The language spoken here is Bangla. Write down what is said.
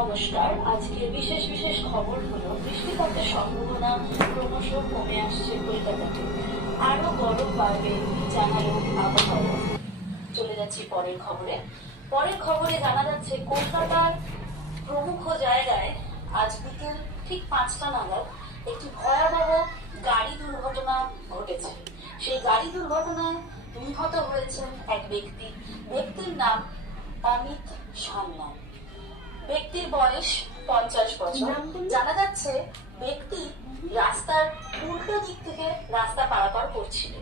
নমস্কার। আজকের বিশেষ বিশেষ খবর হলো বৃষ্টিপাতের সম্ভাবনা ক্রমশ কমে আসছে কলকাতাতে। আরো গরম বাড়বে জানালো আবহাওয়া। চলে যাচ্ছি পরের খবরে জানা যাচ্ছে কলকাতার প্রমুখ জায়গায় আজ বিকেল ঠিক 5টা নাগাদ একটি ভয়াবহ গাড়ি দুর্ঘটনা ঘটেছে। সেই গাড়ি দুর্ঘটনায় নিহত হয়েছেন এক ব্যক্তির নাম অমিত সান্যাল। ব্যক্তির বয়স 50 বছর। জানা যাচ্ছে ব্যক্তি রাস্তার উল্টো দিক থেকে রাস্তা পারাপার করছিল।